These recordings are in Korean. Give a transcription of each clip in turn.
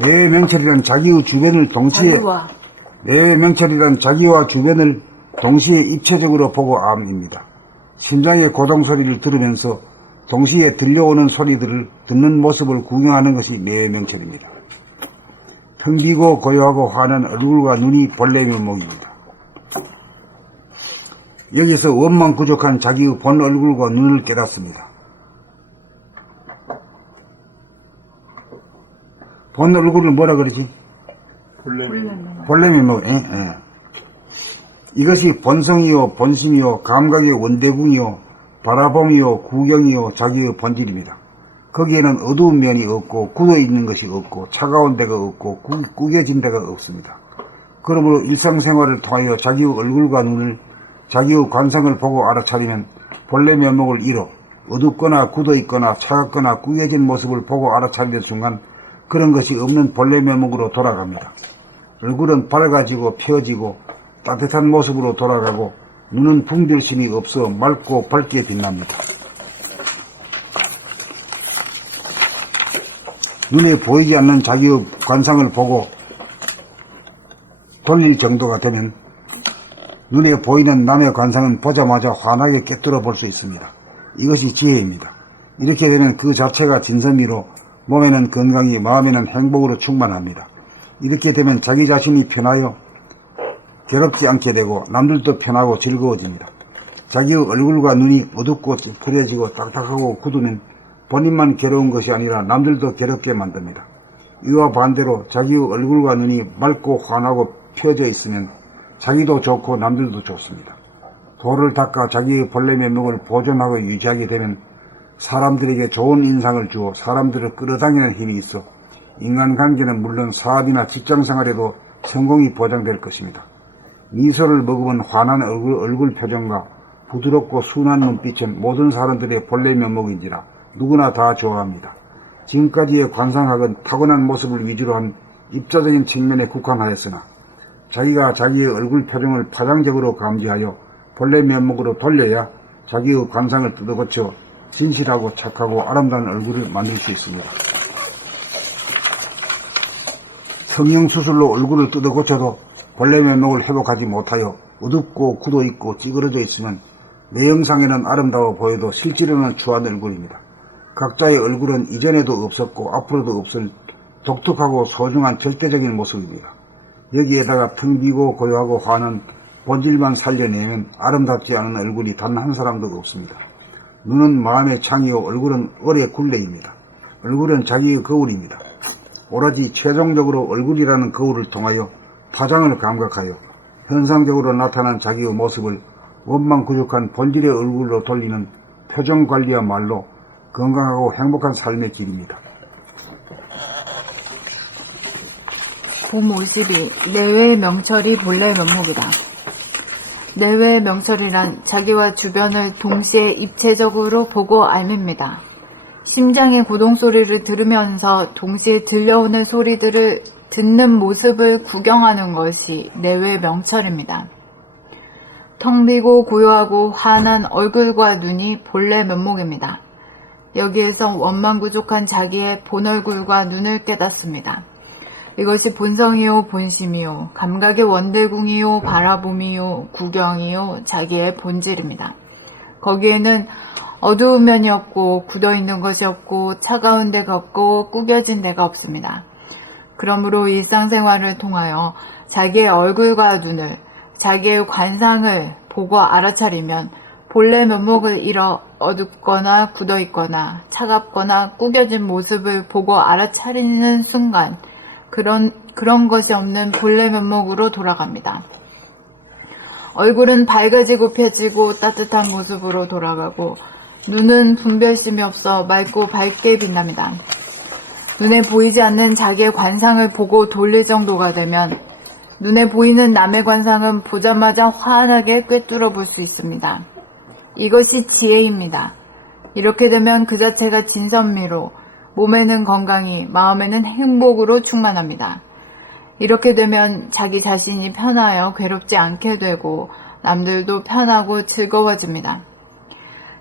내외 명철이란 자기의 주변을 동시에 내외 명철이란 자기와 주변을 동시에 입체적으로 보고 암입니다. 심장의 고동 소리를 들으면서 동시에 들려오는 소리들을 듣는 모습을 구경하는 것이 내외 명철입니다. 텅 비고 고요하고 환한 얼굴과 눈이 본래 면목입니다. 여기서 원망 부족한 자기의 본 얼굴과 눈을 깨닫습니다. 본 얼굴을 뭐라 그러지? 본래 면목. 이것이 본성이요, 본심이요, 감각의 원대궁이요, 바라봄이요, 구경이요, 자기의 본질입니다. 거기에는 어두운 면이 없고 굳어있는 것이 없고 차가운 데가 없고 구겨진 데가 없습니다. 그러므로 일상생활을 통하여 자기의 얼굴과 눈을 자기의 관상을 보고 알아차리면 본래 면목을 잃어 어둡거나 굳어있거나 차갑거나 구겨진 모습을 보고 알아차리는 순간 그런 것이 없는 본래 면목으로 돌아갑니다. 얼굴은 밝아지고 펴지고 따뜻한 모습으로 돌아가고 눈은 분별심이 없어 맑고 밝게 빛납니다. 눈에 보이지 않는 자기의 관상을 보고 돌릴 정도가 되면 눈에 보이는 남의 관상은 보자마자 환하게 꿰뚫어 볼 수 있습니다. 이것이 지혜입니다. 이렇게 되면 그 자체가 진선미로 몸에는 건강이 마음에는 행복으로 충만합니다. 이렇게 되면 자기 자신이 편하여 괴롭지 않게 되고 남들도 편하고 즐거워집니다. 자기의 얼굴과 눈이 어둡고 찌푸려지고 딱딱하고 굳으면 본인만 괴로운 것이 아니라 남들도 괴롭게 만듭니다. 이와 반대로 자기의 얼굴과 눈이 맑고 환하고 펴져 있으면 자기도 좋고 남들도 좋습니다. 도를 닦아 자기의 본래 면목을 보존하고 유지하게 되면 사람들에게 좋은 인상을 주어 사람들을 끌어당기는 힘이 있어 인간관계는 물론 사업이나 직장생활에도 성공이 보장될 것입니다. 미소를 머금은 환한 얼굴 표정과 부드럽고 순한 눈빛은 모든 사람들의 본래 면목인지라 누구나 다 좋아합니다. 지금까지의 관상학은 타고난 모습을 위주로 한 입자적인 측면에 국한하였으나 자기가 자기의 얼굴 표정을 파장적으로 감지하여 본래 면목으로 돌려야 자기의 관상을 뜯어고쳐 진실하고 착하고 아름다운 얼굴을 만들 수 있습니다. 성형수술로 얼굴을 뜯어고쳐도 본래 면목을 회복하지 못하여 어둡고 굳어있고 찌그러져 있으면 내형상에는 아름다워 보여도 실제로는 추한 얼굴입니다. 각자의 얼굴은 이전에도 없었고 앞으로도 없을 독특하고 소중한 절대적인 모습입니다. 여기에다가 텅 비고 고요하고 환한 본질만 살려내면 아름답지 않은 얼굴이 단 한 사람도 없습니다. 눈은 마음의 창이요 얼굴은 얼의 굴레입니다. 얼굴은 자기의 거울입니다. 오로지 최종적으로 얼굴이라는 거울을 통하여 파장을 감각하여 현상적으로 나타난 자기의 모습을 원망 부족한 본질의 얼굴로 돌리는 표정관리야말로 건강하고 행복한 삶의 길입니다. 봄 52. 내외의 명철이 본래 면목이다. 내외의 명철이란 자기와 주변을 동시에 입체적으로 보고 알밉니다. 심장의 고동소리를 들으면서 동시에 들려오는 소리들을 듣는 모습을 구경하는 것이 내외의 명철입니다. 텅 비고 고요하고 환한 얼굴과 눈이 본래 면목입니다. 여기에서 원망 부족한 자기의 본 얼굴과 눈을 깨닫습니다. 이것이 본성이요 본심이요 감각의 원대궁이요 바라봄이요 구경이요 자기의 본질입니다. 거기에는 어두운 면이 없고 굳어있는 것이 없고 차가운 데가 없고 구겨진 데가 없습니다. 그러므로 일상생활을 통하여 자기의 얼굴과 눈을 자기의 관상을 보고 알아차리면 본래 면목을 잃어 어둡거나 굳어있거나 차갑거나 구겨진 모습을 보고 알아차리는 순간 그런 것이 없는 본래 면목으로 돌아갑니다. 얼굴은 밝아지고 펴지고 따뜻한 모습으로 돌아가고 눈은 분별심이 없어 맑고 밝게 빛납니다. 눈에 보이지 않는 자기의 관상을 보고 돌릴 정도가 되면 눈에 보이는 남의 관상은 보자마자 환하게 꿰뚫어 볼 수 있습니다. 이것이 지혜입니다. 이렇게 되면 그 자체가 진선미로 몸에는 건강이, 마음에는 행복으로 충만합니다. 이렇게 되면 자기 자신이 편하여 괴롭지 않게 되고 남들도 편하고 즐거워집니다.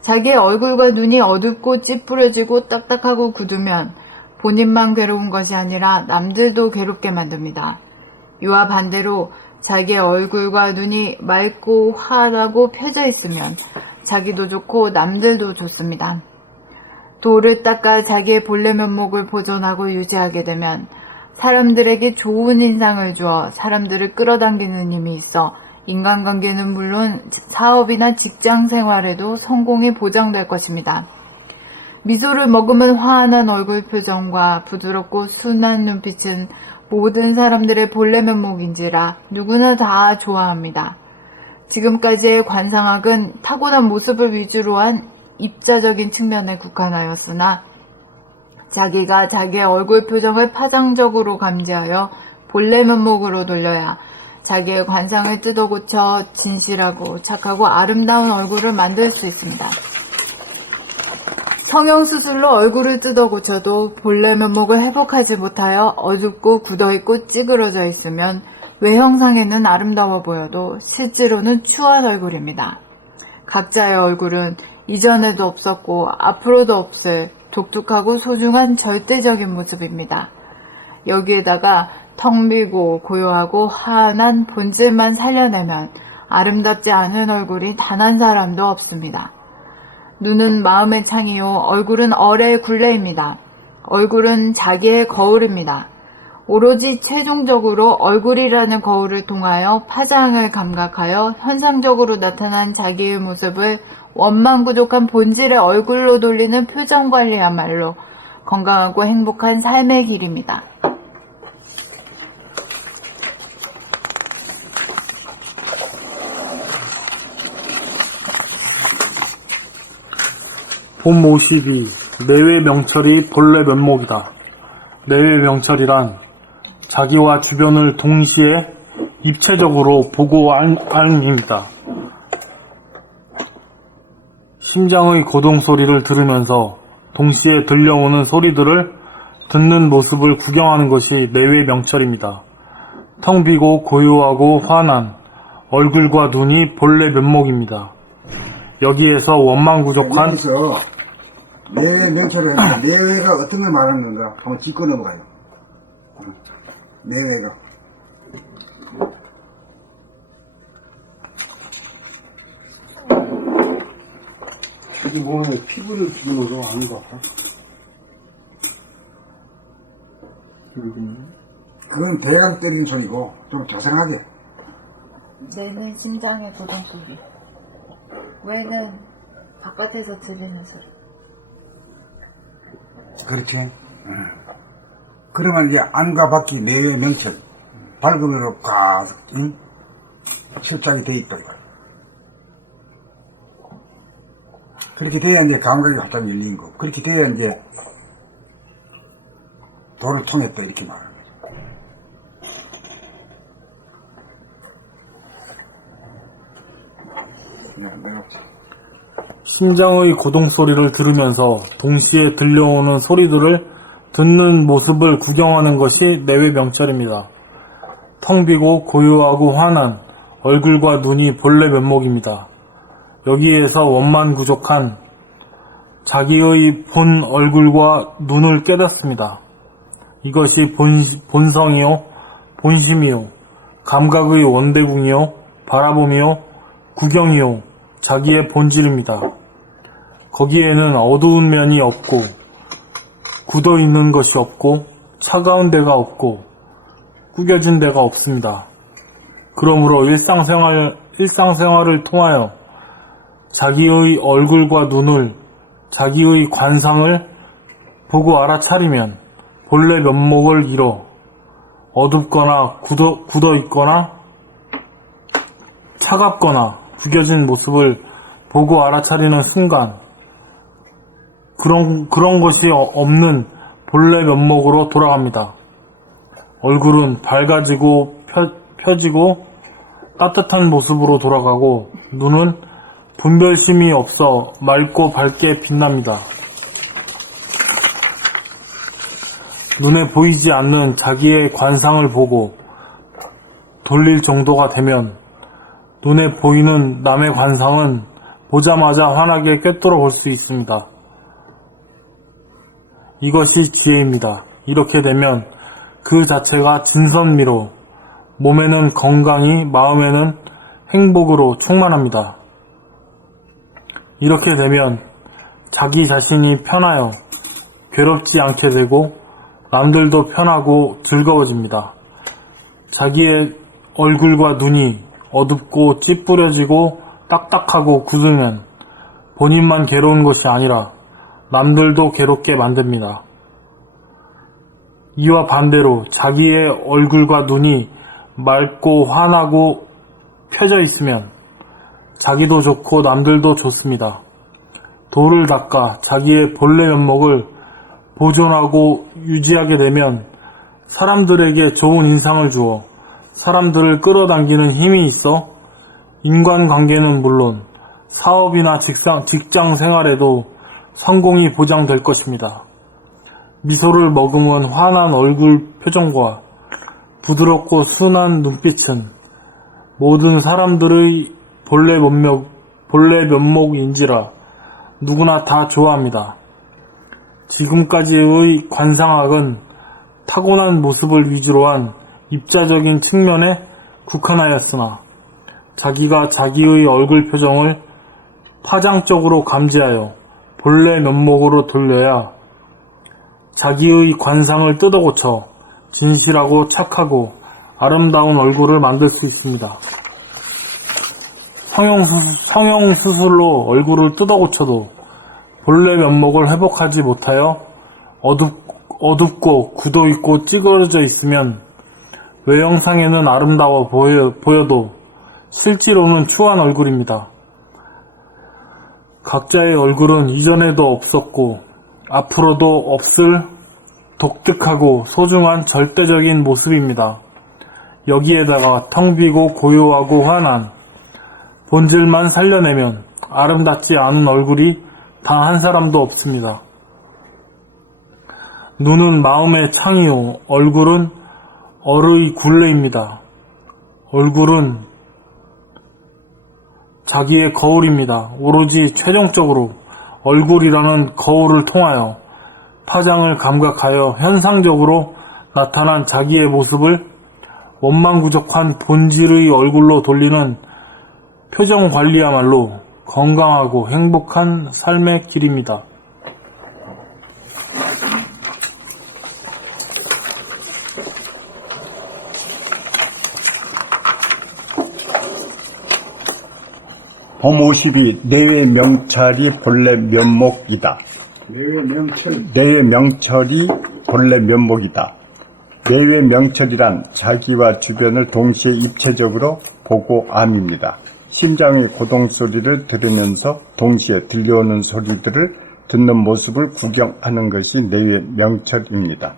자기의 얼굴과 눈이 어둡고 찌푸려지고 딱딱하고 굳으면 본인만 괴로운 것이 아니라 남들도 괴롭게 만듭니다. 이와 반대로 자기의 얼굴과 눈이 맑고 화하다고 펴져 있으면 자기도 좋고 남들도 좋습니다. 돌을 닦아 자기의 본래 면목을 보존하고 유지하게 되면 사람들에게 좋은 인상을 주어 사람들을 끌어당기는 힘이 있어 인간관계는 물론 사업이나 직장 생활에도 성공이 보장될 것입니다. 미소를 머금은 환한 얼굴 표정과 부드럽고 순한 눈빛은 모든 사람들의 본래 면목인지라 누구나 다 좋아합니다. 지금까지의 관상학은 타고난 모습을 위주로 한 입자적인 측면에 국한하였으나 자기가 자기의 얼굴 표정을 파장적으로 감지하여 본래 면목으로 돌려야 자기의 관상을 뜯어고쳐 진실하고 착하고 아름다운 얼굴을 만들 수 있습니다. 성형수술로 얼굴을 뜯어고쳐도 본래 면목을 회복하지 못하여 어둡고 굳어있고 찌그러져 있으면 외형상에는 아름다워 보여도 실제로는 추한 얼굴입니다. 각자의 얼굴은 이전에도 없었고 앞으로도 없을 독특하고 소중한 절대적인 모습입니다. 여기에다가 텅 비고 고요하고 환한 본질만 살려내면 아름답지 않은 얼굴이 단 한 사람도 없습니다. 눈은 마음의 창이요 얼굴은 얼의 굴레입니다. 얼굴은 자기의 거울입니다. 오로지 최종적으로 얼굴이라는 거울을 통하여 파장을 감각하여 현상적으로 나타난 자기의 모습을 원망부족한 본질의 얼굴로 돌리는 표정관리야말로 건강하고 행복한 삶의 길입니다. 봄 52. 내외 명철이 본래 면목이다. 내외 명철이란 자기와 주변을 동시에 입체적으로 보고 아는 힘이다. 심장의 고동 소리를 들으면서 동시에 들려오는 소리들을 듣는 모습을 구경하는 것이 내외 명철입니다. 텅 비고 고요하고 환한 얼굴과 눈이 본래 면목입니다. 여기에서 원망부족한 여기서 내외 명철을 하는데 내외가 어떤 걸 말하는 건가 한번 짚고 넘어가요. 내외가 여기 보면 피부를 뒤집어서 아는 것 같아. 그건 대강 때리는 소리고 좀 자상하게. 내는 심장의 고동 소리, 외는 바깥에서 들리는 소리. 그렇지. 그러면 이제 안과 밖이 내외 명철 밝음으로 꽉 실착이 돼 있다. 그렇게 돼야 이제 감각이 활짝 열린 거고, 그렇게 돼야 이제 도를 통했다 이렇게 말하는 거죠. 내가 심장의 고동 소리를 들으면서 동시에 들려오는 소리들을 듣는 모습을 구경하는 것이 내외 명철입니다. 텅 비고 고요하고 환한 얼굴과 눈이 본래 면목입니다. 여기에서 원만부족한 자기의 본 얼굴과 눈을 깨닫습니다. 이것이 본성이요, 본심이요, 감각의 원대궁이요, 바라봄이요, 구경이요, 자기의 본질입니다. 거기에는 어두운 면이 없고, 굳어있는 것이 없고, 차가운 데가 없고, 구겨진 데가 없습니다. 그러므로 일상생활을 통하여 자기의 얼굴과 눈을, 자기의 관상을 보고 알아차리면 본래 면목을 잃어 어둡거나 굳어있거나 차갑거나 구겨진 모습을 보고 알아차리는 순간 그런 것이 없는 본래 면목으로 돌아갑니다. 얼굴은 밝아지고 펴지고 따뜻한 모습으로 돌아가고 눈은 분별심이 없어 맑고 밝게 빛납니다. 눈에 보이지 않는 자기의 관상을 보고 돌릴 정도가 되면 눈에 보이는 남의 관상은 보자마자 환하게 꿰뚫어 볼 수 있습니다. 이것이 지혜입니다. 이렇게 되면 그 자체가 진선미로 몸에는 건강이, 마음에는 행복으로 충만합니다. 이렇게 되면 자기 자신이 편하여 괴롭지 않게 되고 남들도 편하고 즐거워집니다. 자기의 얼굴과 눈이 어둡고 찌푸려지고 딱딱하고 굳으면 본인만 괴로운 것이 아니라 남들도 괴롭게 만듭니다. 이와 반대로 자기의 얼굴과 눈이 맑고 환하고 펴져 있으면 자기도 좋고 남들도 좋습니다. 돌을 닦아 자기의 본래 면목을 보존하고 유지하게 되면 사람들에게 좋은 인상을 주어 사람들을 끌어당기는 힘이 있어 인간관계는 물론 사업이나 직장 생활에도 성공이 보장될 것입니다. 미소를 머금은 환한 얼굴 표정과 부드럽고 순한 눈빛은 모든 사람들의 본래 면목인지라 누구나 다 좋아합니다. 지금까지의 관상학은 타고난 모습을 위주로 한 입자적인 측면에 국한하였으나 자기가 자기의 얼굴 표정을 파장적으로 감지하여 본래 면목으로 돌려야 자기의 관상을 뜯어고쳐 진실하고 착하고 아름다운 얼굴을 만들 수 있습니다. 성형수술로 얼굴을 뜯어고쳐도 본래 면목을 회복하지 못하여 어둡고 굳어있고 찌그러져 있으면 외형상에는 아름다워 보여도 실제로는 추한 얼굴입니다. 각자의 얼굴은 이전에도 없었고 앞으로도 없을 독특하고 소중한 절대적인 모습입니다. 여기에다가 텅 비고 고요하고 환한 본질만 살려내면 아름답지 않은 얼굴이 단 한 사람도 없습니다. 눈은 마음의 창이요, 얼굴은 얼의 굴레입니다. 얼굴은 자기의 거울입니다. 오로지 최종적으로 얼굴이라는 거울을 통하여 파장을 감각하여 현상적으로 나타난 자기의 모습을 원망부족한 본질의 얼굴로 돌리는 표정 관리야말로 건강하고 행복한 삶의 길입니다. 봄50이 내외 명찰이 본래 면목이다. 내외 명철이 본래 면목이다. 내외 명철이란 자기와 주변을 동시에 입체적으로 보고 암입니다. 심장의 고동소리를 들으면서 동시에 들려오는 소리들을 듣는 모습을 구경하는 것이 내외 명철입니다.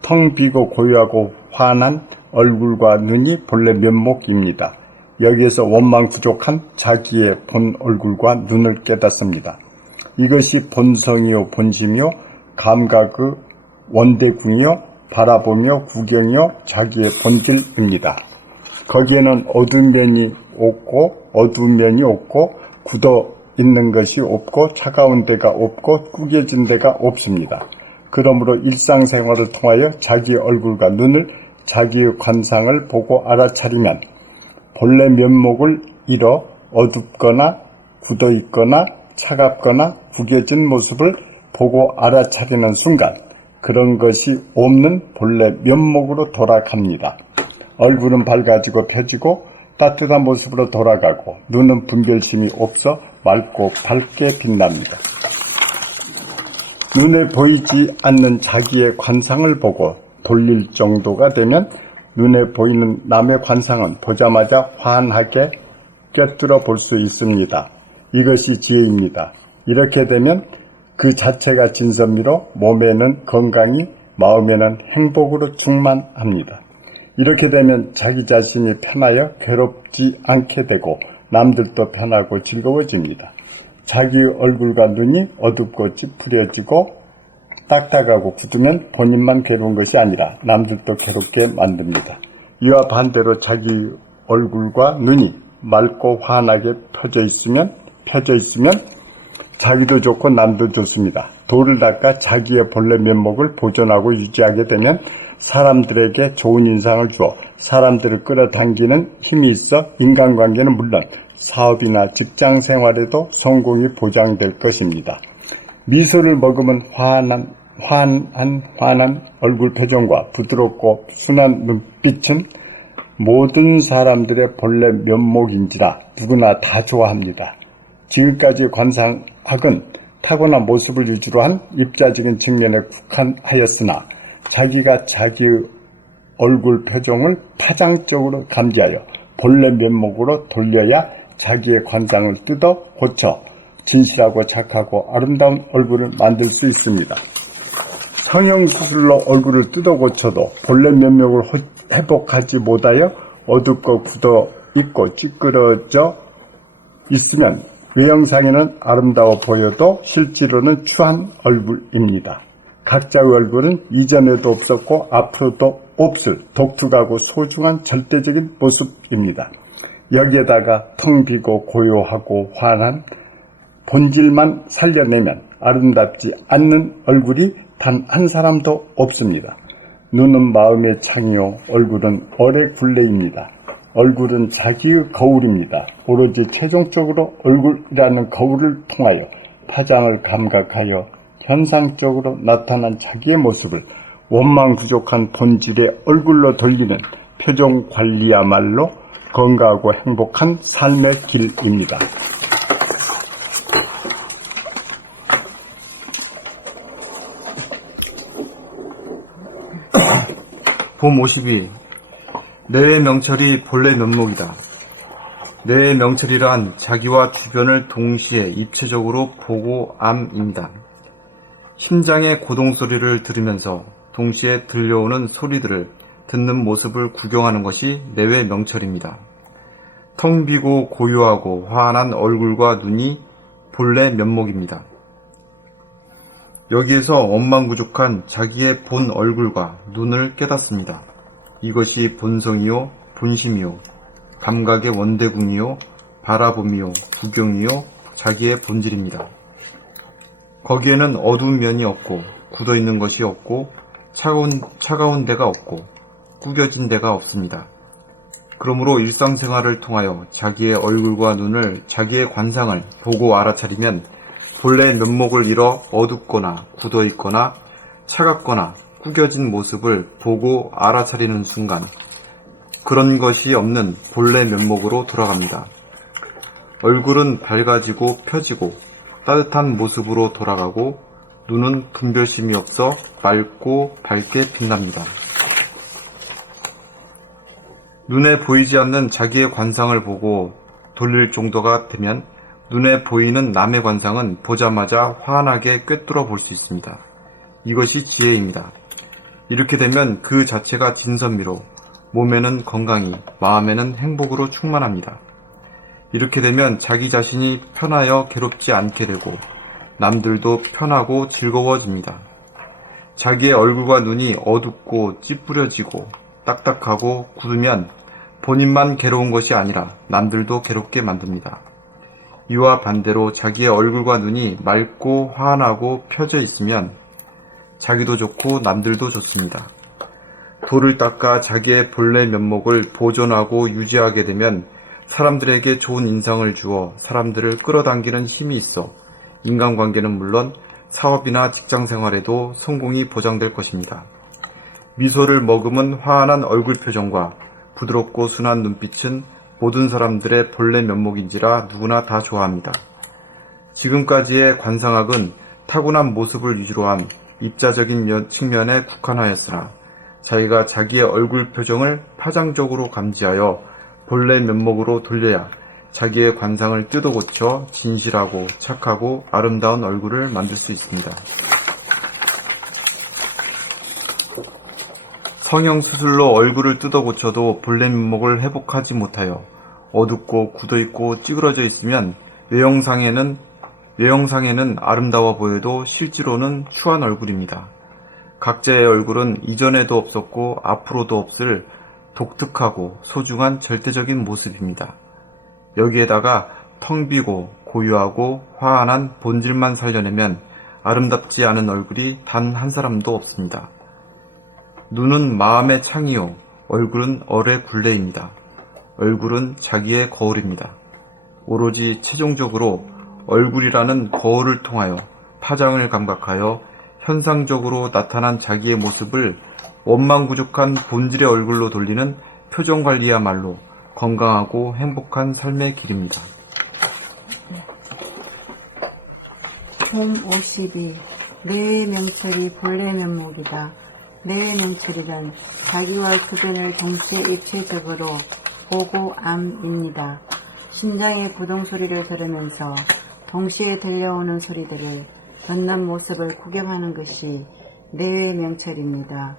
텅 비고 고요하고 환한 얼굴과 눈이 본래 면목입니다. 여기에서 원망 부족한 자기의 본 얼굴과 눈을 깨닫습니다. 이것이 본성이요 본심이요 감각의 원대궁이요 바라보며 구경이요 자기의 본질입니다. 거기에는 어두운 면이 없고 굳어 있는 것이 없고 차가운 데가 없고 구겨진 데가 없습니다. 그러므로 일상생활을 통하여 자기 얼굴과 눈을 자기의 관상을 보고 알아차리면 본래 면목을 잃어 어둡거나 굳어있거나 차갑거나 구겨진 모습을 보고 알아차리는 순간 그런 것이 없는 본래 면목으로 돌아갑니다. 얼굴은 밝아지고 펴지고 따뜻한 모습으로 돌아가고 눈은 분별심이 없어 맑고 밝게 빛납니다. 눈에 보이지 않는 자기의 관상을 보고 돌릴 정도가 되면 눈에 보이는 남의 관상은 보자마자 환하게 꿰뚫어 볼 수 있습니다. 이것이 지혜입니다. 이렇게 되면 그 자체가 진선미로 몸에는 건강이, 마음에는 행복으로 충만합니다. 이렇게 되면 자기 자신이 편하여 괴롭지 않게 되고 남들도 편하고 즐거워집니다. 자기 얼굴과 눈이 어둡고 찌푸려지고 딱딱하고 굳으면 본인만 괴로운 것이 아니라 남들도 괴롭게 만듭니다. 이와 반대로 자기 얼굴과 눈이 맑고 환하게 펴져 있으면 자기도 좋고 남도 좋습니다. 돌을 닦아 자기의 본래 면목을 보존하고 유지하게 되면 사람들에게 좋은 인상을 주어 사람들을 끌어당기는 힘이 있어 인간관계는 물론 사업이나 직장 생활에도 성공이 보장될 것입니다. 미소를 머금은 환한 얼굴 표정과 부드럽고 순한 눈빛은 모든 사람들의 본래 면목인지라 누구나 다 좋아합니다. 지금까지 관상학은 타고난 모습을 위주로 한 입자적인 측면에 국한하였으나 자기가 자기의 얼굴 표정을 파장적으로 감지하여 본래 면목으로 돌려야 자기의 관상을 뜯어 고쳐 진실하고 착하고 아름다운 얼굴을 만들 수 있습니다. 성형수술로 얼굴을 뜯어 고쳐도 본래 면목을 회복하지 못하여 어둡고 굳어있고 찌그러져 있으면 외형상에는 아름다워 보여도 실제로는 추한 얼굴입니다. 각자의 얼굴은 이전에도 없었고 앞으로도 없을 독특하고 소중한 절대적인 모습입니다. 여기에다가 텅 비고 고요하고 환한 본질만 살려내면 아름답지 않는 얼굴이 단 한 사람도 없습니다. 눈은 마음의 창이요 얼굴은 얼의 굴레입니다. 얼굴은 자기의 거울입니다. 오로지 최종적으로 얼굴이라는 거울을 통하여 파장을 감각하여 현상적으로 나타난 자기의 모습을 원망 부족한 본질의 얼굴로 돌리는 표정 관리야말로 건강하고 행복한 삶의 길입니다. 봄 52. 내외 명철이 본래 면목이다. 내외 명철이란 자기와 주변을 동시에 입체적으로 보고 암입니다. 심장의 고동소리를 들으면서 동시에 들려오는 소리들을 듣는 모습을 구경하는 것이 내외 명철입니다. 텅 비고 고요하고 환한 얼굴과 눈이 본래 면목입니다. 여기에서 원망부족한 자기의 본 얼굴과 눈을 깨닫습니다. 이것이 본성이요, 본심이요, 감각의 원대궁이요, 바라봄이요, 구경이요, 자기의 본질입니다. 거기에는 어두운 면이 없고, 굳어있는 것이 없고, 차가운 데가 없고, 구겨진 데가 없습니다. 그러므로 일상생활을 통하여 자기의 얼굴과 눈을, 자기의 관상을 보고 알아차리면 본래 면목을 잃어 어둡거나 굳어있거나 차갑거나 구겨진 모습을 보고 알아차리는 순간 그런 것이 없는 본래 면목으로 돌아갑니다. 얼굴은 밝아지고 펴지고 따뜻한 모습으로 돌아가고 눈은 분별심이 없어 맑고 밝게 빛납니다. 눈에 보이지 않는 자기의 관상을 보고 돌릴 정도가 되면 눈에 보이는 남의 관상은 보자마자 환하게 꿰뚫어 볼 수 있습니다. 이것이 지혜입니다. 이렇게 되면 그 자체가 진선미로 몸에는 건강이, 마음에는 행복으로 충만합니다. 이렇게 되면 자기 자신이 편하여 괴롭지 않게 되고 남들도 편하고 즐거워집니다. 자기의 얼굴과 눈이 어둡고 찌푸려지고 딱딱하고 굳으면 본인만 괴로운 것이 아니라 남들도 괴롭게 만듭니다. 이와 반대로 자기의 얼굴과 눈이 맑고 환하고 펴져 있으면 자기도 좋고 남들도 좋습니다. 돌을 닦아 자기의 본래 면목을 보존하고 유지하게 되면 사람들에게 좋은 인상을 주어 사람들을 끌어당기는 힘이 있어 인간관계는 물론 사업이나 직장생활에도 성공이 보장될 것입니다. 미소를 머금은 환한 얼굴 표정과 부드럽고 순한 눈빛은 모든 사람들의 본래 면목인지라 누구나 다 좋아합니다. 지금까지의 관상학은 타고난 모습을 위주로 한 입자적인 측면에 국한하였으나 자기가 자기의 얼굴 표정을 파장적으로 감지하여 본래 면목으로 돌려야 자기의 관상을 뜯어 고쳐 진실하고 착하고 아름다운 얼굴을 만들 수 있습니다. 성형수술로 얼굴을 뜯어 고쳐도 본래 면목을 회복하지 못하여 어둡고 굳어있고 찌그러져 있으면 외형상에는 아름다워 보여도 실제로는 추한 얼굴입니다. 각자의 얼굴은 이전에도 없었고 앞으로도 없을 독특하고 소중한 절대적인 모습입니다. 여기에다가 텅 비고 고요하고 화한한 본질만 살려내면 아름답지 않은 얼굴이 단 한 사람도 없습니다. 눈은 마음의 창이요, 얼굴은 얼의 굴레입니다. 얼굴은 자기의 거울입니다. 오로지 최종적으로 얼굴이라는 거울을 통하여 파장을 감각하여 현상적으로 나타난 자기의 모습을 원망부족한 본질의 얼굴로 돌리는 표정관리야말로 건강하고 행복한 삶의 길입니다. 홈 52. 내외 명철이 본래 면목이다. 내외 명철이란 자기와 주변을 동시에 입체적으로 보고 암입니다. 심장의 구동 소리를 들으면서 동시에 들려오는 소리들을 전남 모습을 구경하는 것이 내외 명철입니다.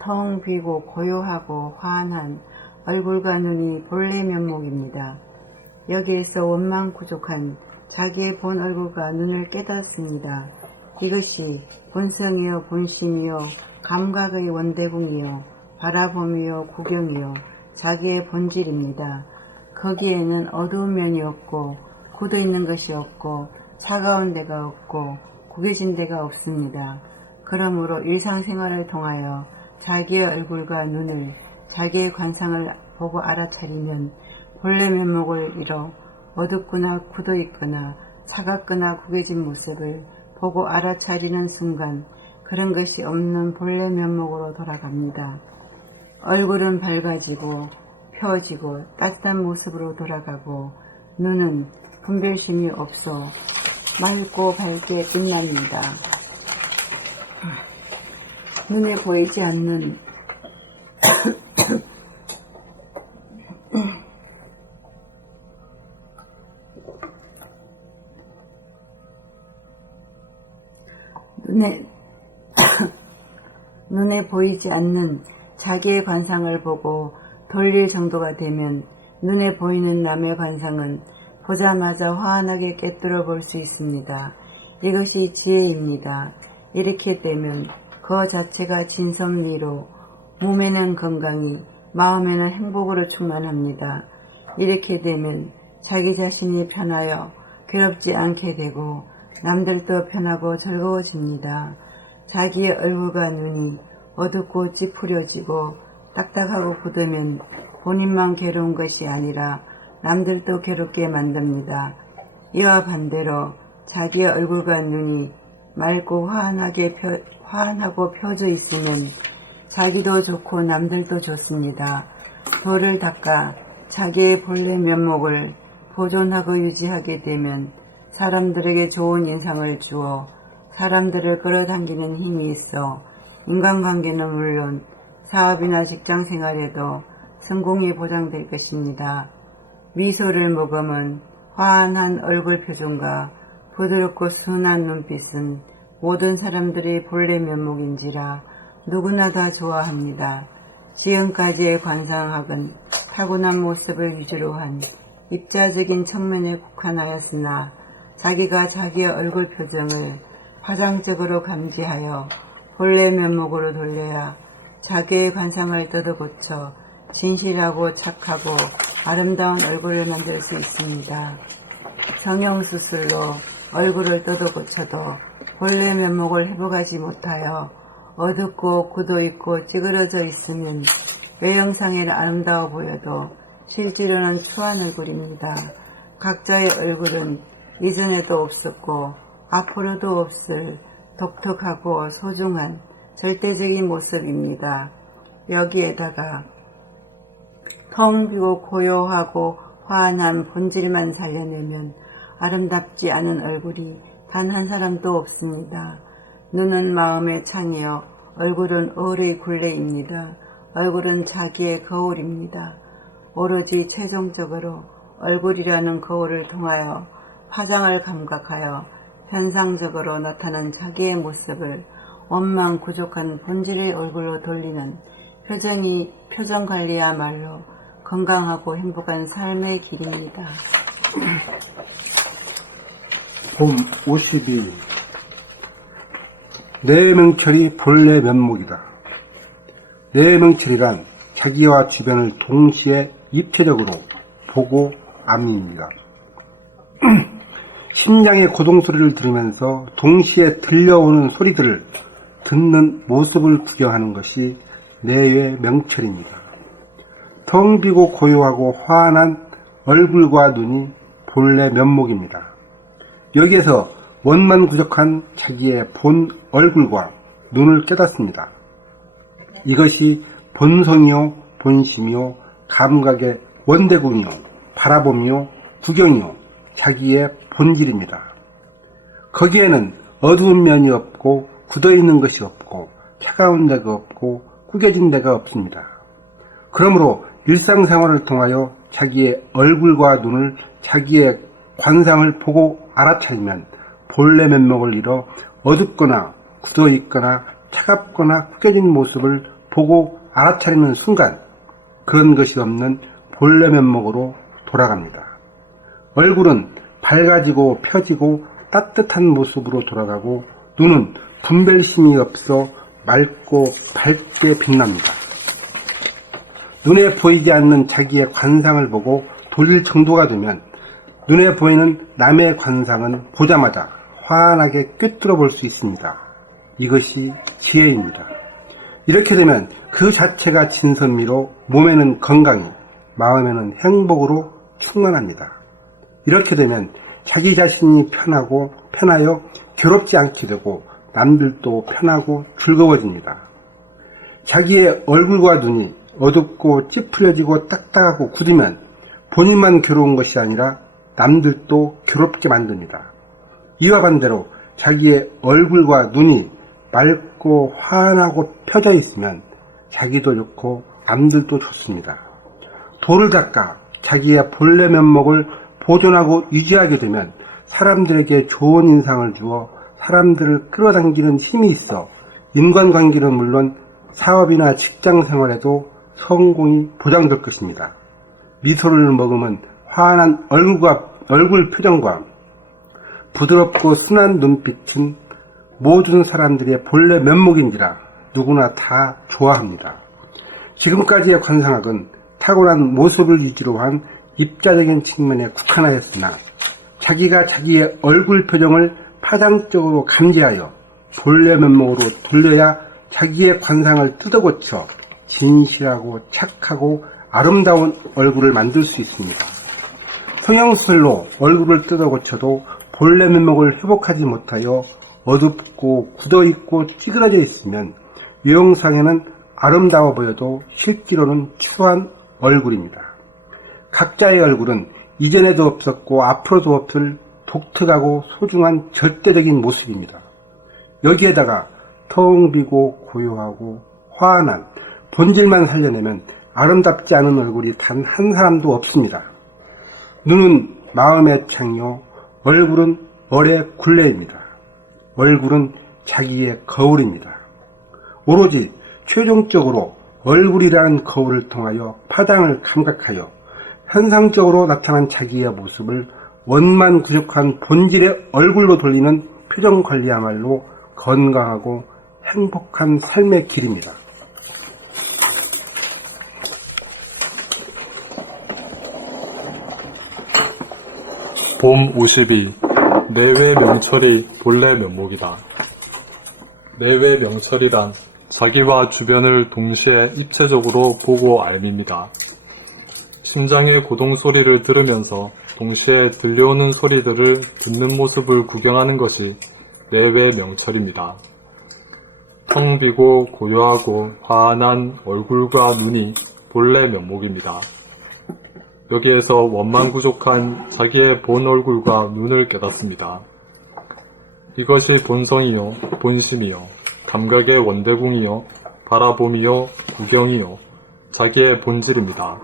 텅 비고 고요하고 환한 얼굴과 눈이 본래 면목입니다. 여기에서 원망부족한 자기의 본 얼굴과 눈을 깨닫습니다. 이것이 본성이요 본심이요 감각의 원대궁이요 바라봄이요 구경이요 자기의 본질입니다. 거기에는 어두운 면이 없고 굳어있는 것이 없고 차가운 데가 없고 구겨진 데가 없습니다. 그러므로 일상생활을 통하여 자기의 얼굴과 눈을 자기의 관상을 보고 알아차리면 본래 면목을 잃어 어둡거나 굳어있거나 차갑거나 구겨진 모습을 보고 알아차리는 순간 그런 것이 없는 본래 면목으로 돌아갑니다. 얼굴은 밝아지고 펴지고 따뜻한 모습으로 돌아가고 눈은 분별심이 없어 맑고 밝게 빛납니다. 눈에 보이지 않는 눈에 보이지 않는 자기의 관상을 보고 돌릴 정도가 되면 눈에 보이는 남의 관상은 보자마자 환하게 꿰뚫어 볼 수 있습니다. 이것이 지혜입니다. 이렇게 되면 그 자체가 진선미로 몸에는 건강이 마음에는 행복으로 충만합니다. 이렇게 되면 자기 자신이 편하여 괴롭지 않게 되고 남들도 편하고 즐거워집니다. 자기의 얼굴과 눈이 어둡고 찌푸려지고 딱딱하고 굳으면 본인만 괴로운 것이 아니라 남들도 괴롭게 만듭니다. 이와 반대로 자기의 얼굴과 눈이 맑고 환하고 펴져 있으면 자기도 좋고 남들도 좋습니다. 돌을 닦아 자기의 본래 면목을 보존하고 유지하게 되면 사람들에게 좋은 인상을 주어 사람들을 끌어당기는 힘이 있어 인간관계는 물론 사업이나 직장생활에도 성공이 보장될 것입니다. 미소를 머금은 환한 얼굴 표정과 부드럽고 순한 눈빛은 모든 사람들의 본래 면목인지라 누구나 다 좋아합니다. 지금까지의 관상학은 타고난 모습을 위주로 한 입자적인 측면에 국한하였으나 자기가 자기의 얼굴 표정을 화장적으로 감지하여 본래 면목으로 돌려야 자기의 관상을 뜯어고쳐 진실하고 착하고 아름다운 얼굴을 만들 수 있습니다. 성형수술로 얼굴을 뜯어고쳐도 본래 면목을 회복하지 못하여 어둡고 굳어있고 찌그러져 있으면 외형상에는 아름다워 보여도 실제로는 추한 얼굴입니다. 각자의 얼굴은 이전에도 없었고 앞으로도 없을 독특하고 소중한 절대적인 모습입니다. 여기에다가 텅 비고 고요하고 환한 본질만 살려내면 아름답지 않은 얼굴이 단 한 사람도 없습니다. 눈은 마음의 창이요, 얼굴은 얼의 굴레입니다. 얼굴은 자기의 거울입니다. 오로지 최종적으로 얼굴이라는 거울을 통하여 파장을 감각하여 현상적으로 나타난 자기의 모습을 원망부족한 본질의 얼굴로 돌리는 표정관리야말로 건강하고 행복한 삶의 길입니다. 홈 52. 내명철이 본래 면목이다. 내명철이란 자기와 주변을 동시에 입체적으로 보고 암입니다. 심장의 고동소리를 들으면서 동시에 들려오는 소리들을 듣는 모습을 구경하는 것이 내외 명철입니다. 텅 비고 고요하고 환한 얼굴과 눈이 본래 면목입니다. 여기에서 원만구적한 자기의 본 얼굴과 눈을 깨닫습니다. 이것이 본성이요 본심이요 감각의 원대궁이요 바라봄이요 구경이요 자기의 본질입니다. 거기에는 어두운 면이 없고 굳어있는 것이 없고 차가운 데가 없고 구겨진 데가 없습니다. 그러므로 일상생활을 통하여 자기의 얼굴과 눈을 자기의 관상을 보고 알아차리면 본래 면목을 잃어 어둡거나 굳어있거나 차갑거나 구겨진 모습을 보고 알아차리는 순간 그런 것이 없는 본래 면목으로 돌아갑니다. 얼굴은 밝아지고 펴지고 따뜻한 모습으로 돌아가고 눈은 분별심이 없어 맑고 밝게 빛납니다. 눈에 보이지 않는 자기의 관상을 보고 돌릴 정도가 되면 눈에 보이는 남의 관상은 보자마자 환하게 꿰뚫어 볼 수 있습니다. 이것이 지혜입니다. 이렇게 되면 그 자체가 진선미로 몸에는 건강이, 마음에는 행복으로 충만합니다. 이렇게 되면 자기 자신이 편하여 괴롭지 않게 되고 남들도 편하고 즐거워집니다. 자기의 얼굴과 눈이 어둡고 찌푸려지고 딱딱하고 굳으면 본인만 괴로운 것이 아니라 남들도 괴롭게 만듭니다. 이와 반대로 자기의 얼굴과 눈이 맑고 환하고 펴져 있으면 자기도 좋고 남들도 좋습니다. 돌을 닦아 자기의 본래 면목을 보존하고 유지하게 되면 사람들에게 좋은 인상을 주어 사람들을 끌어당기는 힘이 있어 인간관계는 물론 사업이나 직장 생활에도 성공이 보장될 것입니다. 미소를 머금은 환한 얼굴 표정과 부드럽고 순한 눈빛은 모든 사람들의 본래 면목인지라 누구나 다 좋아합니다. 지금까지의 관상학은 타고난 모습을 위주로 한 입자적인 측면에 국한하였으나 자기가 자기의 얼굴 표정을 파장적으로 감지하여 본래 면목으로 돌려야 자기의 관상을 뜯어고쳐 진실하고 착하고 아름다운 얼굴을 만들 수 있습니다. 성형술로 얼굴을 뜯어고쳐도 본래 면목을 회복하지 못하여 어둡고 굳어있고 찌그러져 있으면 유형상에는 아름다워 보여도 실제로는 추한 얼굴입니다. 각자의 얼굴은 이전에도 없었고 앞으로도 없을 독특하고 소중한 절대적인 모습입니다. 여기에다가 텅 비고 고요하고 환한 본질만 살려내면 아름답지 않은 얼굴이 단 한 사람도 없습니다. 눈은 마음의 창이요, 얼굴은 얼의 굴레입니다. 얼굴은 자기의 거울입니다. 오로지 최종적으로 얼굴이라는 거울을 통하여 파장을 감각하여 현상적으로 나타난 자기의 모습을 원만구적한 본질의 얼굴로 돌리는 표정관리야말로 건강하고 행복한 삶의 길입니다. 봄 52. 내외 명철이 본래 면목이다. 내외 명철이란 자기와 주변을 동시에 입체적으로 보고 알밉니다. 심장의 고동 소리를 들으면서 동시에 들려오는 소리들을 듣는 모습을 구경하는 것이 내외 명철입니다. 텅 비고 고요하고 환한 얼굴과 눈이 본래 면목입니다. 여기에서 원만구족한 자기의 본 얼굴과 눈을 깨닫습니다. 이것이 본성이요, 본심이요, 감각의 원대궁이요, 바라봄이요, 구경이요, 자기의 본질입니다.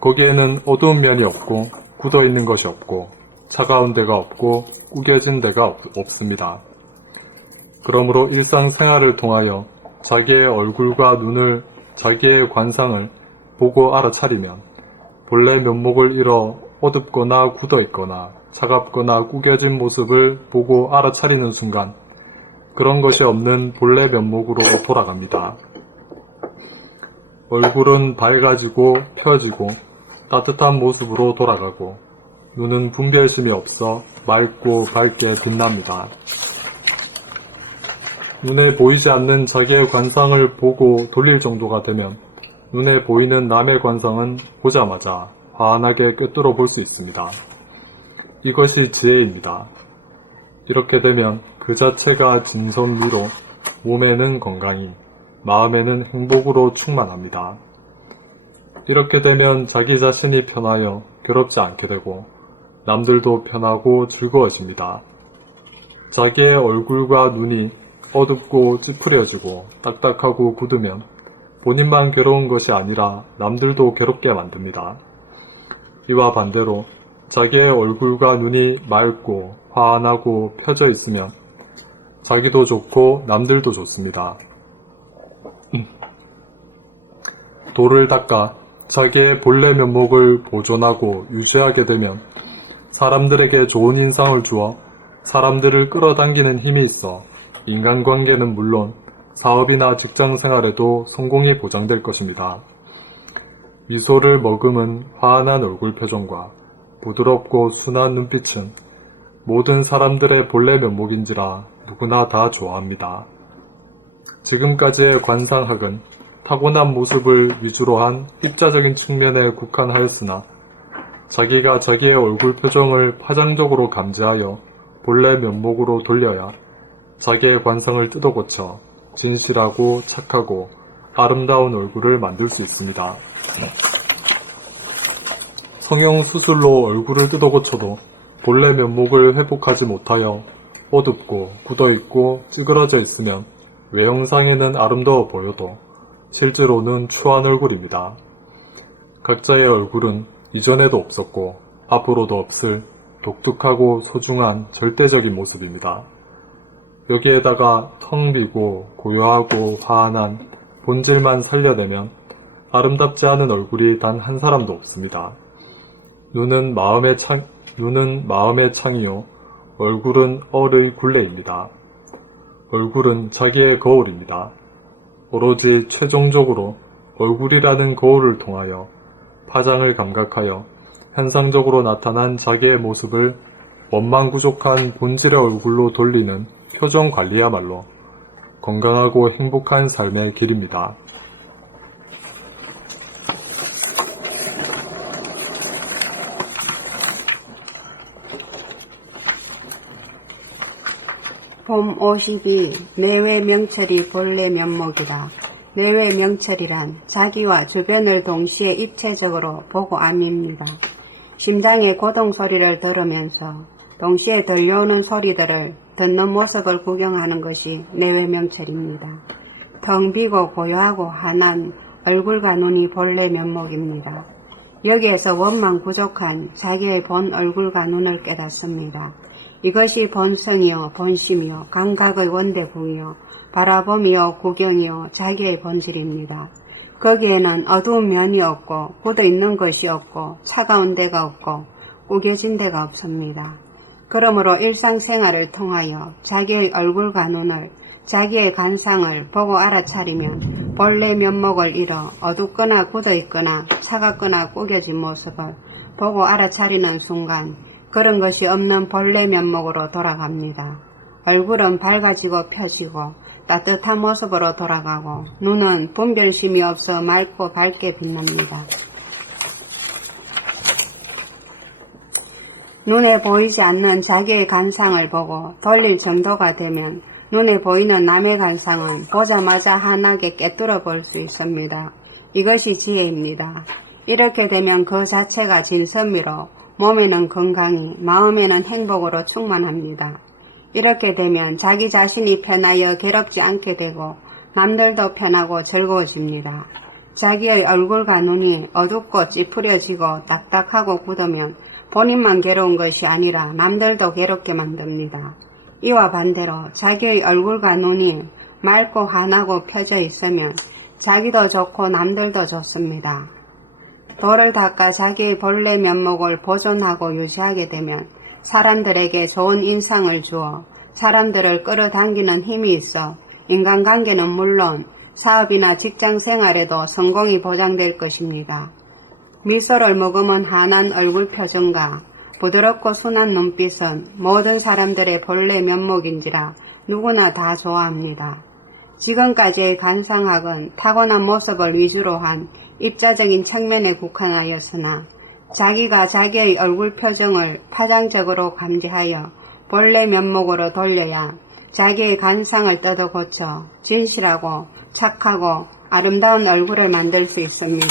거기에는 어두운 면이 없고 굳어있는 것이 없고 차가운 데가 없고 구겨진 데가 없습니다. 그러므로 일상생활을 통하여 자기의 얼굴과 눈을, 자기의 관상을 보고 알아차리면 본래 면목을 잃어 어둡거나 굳어있거나 차갑거나 구겨진 모습을 보고 알아차리는 순간 그런 것이 없는 본래 면목으로 돌아갑니다. 얼굴은 밝아지고 펴지고 따뜻한 모습으로 돌아가고 눈은 분별심이 없어 맑고 밝게 빛납니다. 눈에 보이지 않는 자기의 관상을 보고 돌릴 정도가 되면 눈에 보이는 남의 관상은 보자마자 환하게 꿰뚫어 볼 수 있습니다. 이것이 지혜입니다. 이렇게 되면 그 자체가 진선미로 몸에는 건강이, 마음에는 행복으로 충만합니다. 이렇게 되면 자기 자신이 편하여 괴롭지 않게 되고 남들도 편하고 즐거워집니다. 자기의 얼굴과 눈이 어둡고 찌푸려지고 딱딱하고 굳으면 본인만 괴로운 것이 아니라 남들도 괴롭게 만듭니다. 이와 반대로 자기의 얼굴과 눈이 맑고 환하고 펴져 있으면 자기도 좋고 남들도 좋습니다. 돌을 닦아 자기의 본래 면목을 보존하고 유지하게 되면 사람들에게 좋은 인상을 주어 사람들을 끌어당기는 힘이 있어 인간관계는 물론 사업이나 직장생활에도 성공이 보장될 것입니다. 미소를 머금은 환한 얼굴 표정과 부드럽고 순한 눈빛은 모든 사람들의 본래 면목인지라 누구나 다 좋아합니다. 지금까지의 관상학은 타고난 모습을 위주로 한 입자적인 측면에 국한하였으나 자기가 자기의 얼굴 표정을 파장적으로 감지하여 본래 면목으로 돌려야 자기의 관상을 뜯어고쳐 진실하고 착하고 아름다운 얼굴을 만들 수 있습니다. 성형 수술로 얼굴을 뜯어고쳐도 본래 면목을 회복하지 못하여 어둡고 굳어있고 찌그러져 있으면 외형상에는 아름다워 보여도 실제로는 추한 얼굴입니다. 각자의 얼굴은 이전에도 없었고 앞으로도 없을 독특하고 소중한 절대적인 모습입니다. 여기에다가 텅 비고 고요하고 환한 본질만 살려내면 아름답지 않은 얼굴이 단 한 사람도 없습니다. 눈은 마음의 창이요 얼굴은 얼의 굴레입니다. 얼굴은 자기의 거울입니다. 오로지 최종적으로 얼굴이라는 거울을 통하여 파장을 감각하여 현상적으로 나타난 자기의 모습을 원망부족한 본질의 얼굴로 돌리는 표정 관리야말로 건강하고 행복한 삶의 길입니다. 봄 52 내외 명철이 본래 면목이라. 내외 명철이란 자기와 주변을 동시에 입체적으로 보고 암입니다. 심장의 고동 소리를 들으면서 동시에 들려오는 소리들을 듣는 모습을 구경하는 것이 내외 명철입니다. 텅 비고 고요하고 환한 얼굴과 눈이 본래 면목입니다. 여기에서 원망 부족한 자기의 본 얼굴과 눈을 깨닫습니다. 이것이 본성이요 본심이요 감각의 원대궁이요 바라봄이요 구경이요 자기의 본질입니다. 거기에는 어두운 면이 없고 굳어있는 것이 없고 차가운 데가 없고 구겨진 데가 없습니다. 그러므로 일상생활을 통하여 자기의 얼굴과 눈을 자기의 관상을 보고 알아차리면 본래 면목을 잃어 어둡거나 굳어있거나 차갑거나 구겨진 모습을 보고 알아차리는 순간 그런 것이 없는 본래 면목으로 돌아갑니다. 얼굴은 밝아지고 펴지고 따뜻한 모습으로 돌아가고 눈은 분별심이 없어 맑고 밝게 빛납니다. 눈에 보이지 않는 자기의 관상을 보고 돌릴 정도가 되면 눈에 보이는 남의 관상은 보자마자 환하게 꿰뚫어 볼 수 있습니다. 이것이 지혜입니다. 이렇게 되면 그 자체가 진선미로 몸에는 건강이, 마음에는 행복으로 충만합니다. 이렇게 되면 자기 자신이 편하여 괴롭지 않게 되고 남들도 편하고 즐거워집니다. 자기의 얼굴과 눈이 어둡고 찌푸려지고 딱딱하고 굳으면 본인만 괴로운 것이 아니라 남들도 괴롭게 만듭니다. 이와 반대로 자기의 얼굴과 눈이 맑고 환하고 펴져 있으면 자기도 좋고 남들도 좋습니다. 돌을 닦아 자기의 본래 면목을 보존하고 유지하게 되면 사람들에게 좋은 인상을 주어 사람들을 끌어당기는 힘이 있어 인간관계는 물론 사업이나 직장생활에도 성공이 보장될 것입니다. 미소를 머금은 환한 얼굴 표정과 부드럽고 순한 눈빛은 모든 사람들의 본래 면목인지라 누구나 다 좋아합니다. 지금까지의 관상학은 타고난 모습을 위주로 한 입자적인 측면에 국한하였으나 자기가 자기의 얼굴 표정을 파장적으로 감지하여 본래 면목으로 돌려야 자기의 관상을 뜯어 고쳐 진실하고 착하고 아름다운 얼굴을 만들 수 있습니다.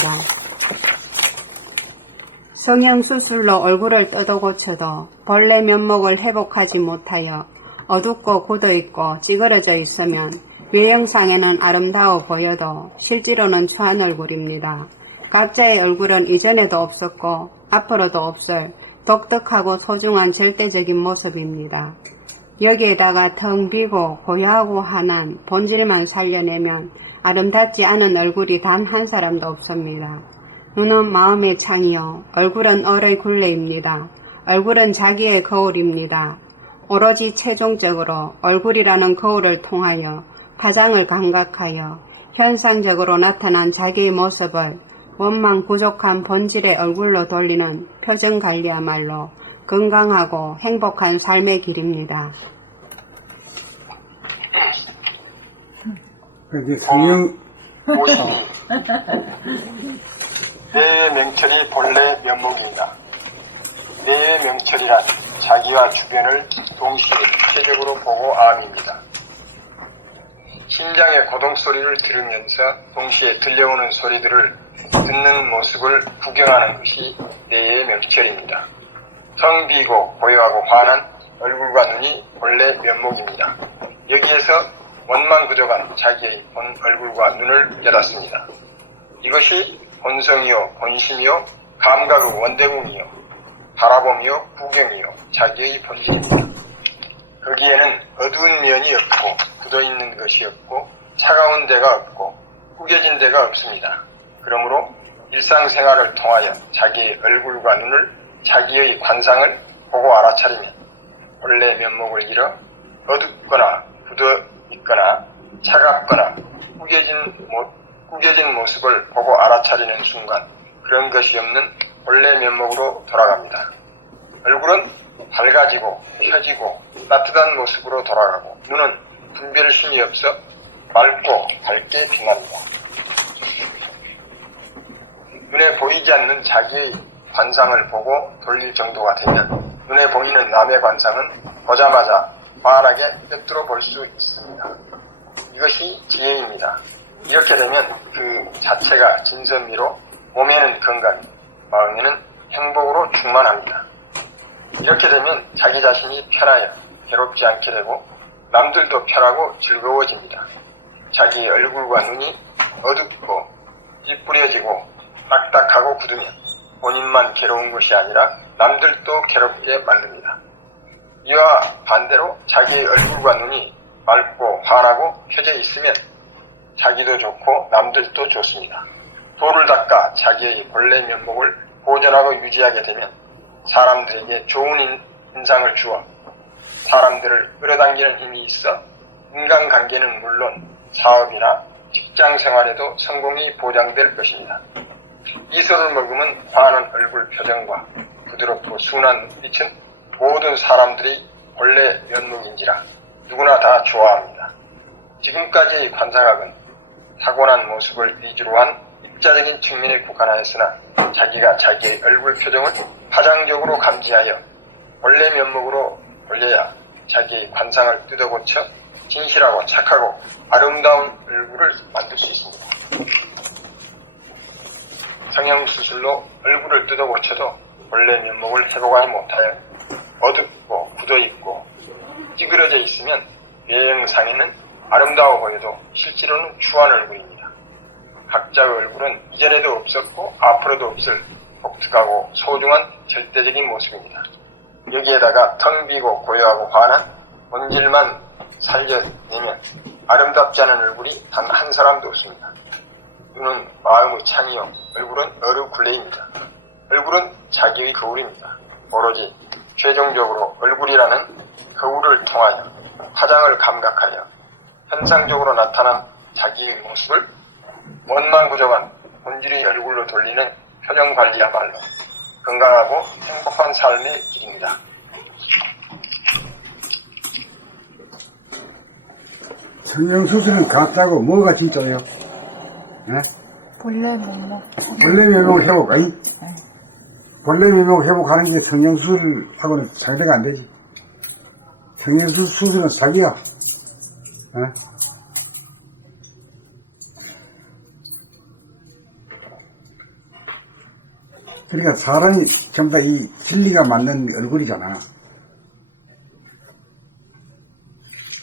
성형수술로 얼굴을 뜯어 고쳐도 본래 면목을 회복하지 못하여 어둡고 굳어있고 찌그러져 있으면 외형상에는 아름다워 보여도 실제로는 추한 얼굴입니다. 각자의 얼굴은 이전에도 없었고 앞으로도 없을 독특하고 소중한 절대적인 모습입니다. 여기에다가 텅 비고 고요하고 환한 본질만 살려내면 아름답지 않은 얼굴이 단 한 사람도 없습니다. 눈은 마음의 창이요, 얼굴은 얼의 굴레입니다. 얼굴은 자기의 거울입니다. 오로지 최종적으로 얼굴이라는 거울을 통하여 파장을 감각하여 현상적으로 나타난 자기의 모습을 원망 부족한 본질의 얼굴로 돌리는 표정관리야말로 건강하고 행복한 삶의 길입니다. 그게 성형 52. 뇌의 명철이 본래 면목입니다. 뇌의 명철이란 자기와 주변을 동시에 입체적으로 보고 암입니다. 심장의 고동소리를 들으면서 동시에 들려오는 소리들을 듣는 모습을 구경하는 것이 뇌의 명철입니다. 텅 비고 고요하고 환한 얼굴과 눈이 본래 면목입니다. 여기에서 원망부족한 자기의 본 얼굴과 눈을 깨닫습니다. 이것이 본성이요, 본심이요, 감각의 원대궁이요, 바라봄이요, 구경이요, 자기의 본질입니다. 거기에는 어두운 면이 없고 굳어있는 것이 없고 차가운 데가 없고 구겨진 데가 없습니다. 그러므로 일상생활을 통하여 자기의 얼굴과 눈을, 자기의 관상을 보고 알아차리면 본래 면목을 잃어 어둡거나 굳어있거나 차갑거나 구겨진 모습을 보고 알아차리는 순간 그런 것이 없는 본래 면목으로 돌아갑니다. 얼굴은 밝아지고 펴지고 따뜻한 모습으로 돌아가고 눈은 분별심이 없어 맑고 밝게 빛납니다. 눈에 보이지 않는 자기의 관상을 보고 돌릴 정도가 되면 눈에 보이는 남의 관상은 보자마자 환하게 꿰뚫어 볼 수 있습니다. 이것이 지혜입니다. 이렇게 되면 그 자체가 진선미로 몸에는 건강, 마음에는 행복으로 충만합니다. 이렇게 되면 자기 자신이 편하여 괴롭지 않게 되고 남들도 편하고 즐거워집니다. 자기 얼굴과 눈이 어둡고 찌푸려지고 딱딱하고 굳으면 본인만 괴로운 것이 아니라 남들도 괴롭게 만듭니다. 이와 반대로 자기의 얼굴과 눈이 맑고 환하고 펴져 있으면 자기도 좋고 남들도 좋습니다. 돌을 닦아 자기의 본래 면목을 보존하고 유지하게 되면 사람들에게 좋은 인상을 주어 사람들을 끌어당기는 힘이 있어 인간관계는 물론 사업이나 직장 생활에도 성공이 보장될 것입니다. 이슬을 먹으면 환한 얼굴 표정과 부드럽고 순한 눈빛은 모든 사람들이 본래 면목인지라 누구나 다 좋아합니다. 지금까지의 관상학은 타고난 모습을 위주로 한 입자적인 측면에 국한하였으나 자기가 자기의 얼굴 표정을 파장적으로 감지하여 본래 면목으로 돌려야 자기의 관상을 뜯어고쳐 진실하고 착하고 아름다운 얼굴을 만들 수 있습니다. 성형수술로 얼굴을 뜯어고쳐도 본래 면목을 회복하지 못하여 어둡고 굳어있고 찌그러져 있으면 외형상에는 아름다워 보여도 실제로는 추한 얼굴입니다. 각자의 얼굴은 이전에도 없었고 앞으로도 없을 독특하고 소중한 절대적인 모습입니다. 여기에다가 텅 비고 고요하고 환한 본질만 살려내면 아름답지 않은 얼굴이 단 한 사람도 없습니다. 눈은 마음의 창이요, 얼굴은 얼의 굴레입니다. 얼굴은 자기의 거울입니다. 오로지 최종적으로 얼굴이라는 거울을 통하여 화장을 감각하여 현상적으로 나타난 자기의 모습을 원망부족한 본질의 얼굴로 돌리는 표정관리야말로 건강하고 행복한 삶의 길입니다. 성형수술은 가짜고 뭐가 진짜예요? 네? 본래 몸목. 본래 면목 회복, 아니? 본래 면목 회복하는 게 성형수술하고는 상대가 안 되지. 성형수술은 사기야. 네? 그러니까 사람이 전부 다 이 진리가 맞는 얼굴이잖아.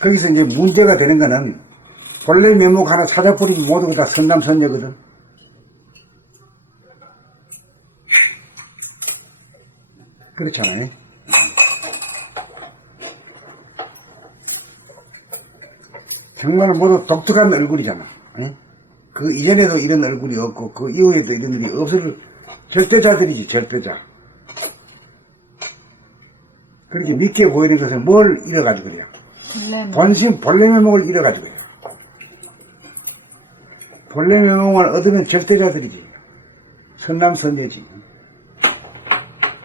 거기서 이제 문제가 되는 거는 본래 면목 하나 찾아버리면 모두 다 선남선녀거든. 그렇잖아요. 정말 모두 독특한 얼굴이잖아. 예? 그 이전에도 이런 얼굴이 없고 그 이후에도 이런 일이 없을 절대자들이지, 절대자. 그렇게 믿게 보이는 것은 뭘 잃어가지고 그래요? 본래 면목을 잃어가지고 그래요. 본래 면목을 얻으면 절대자들이지. 선남선녀지.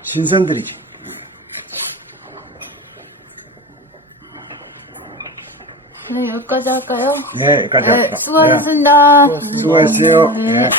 신선들이지. 네, 여기까지 할까요? 네, 여기까지 할게요. 수고하셨습니다. 수고했어요. 네. 네.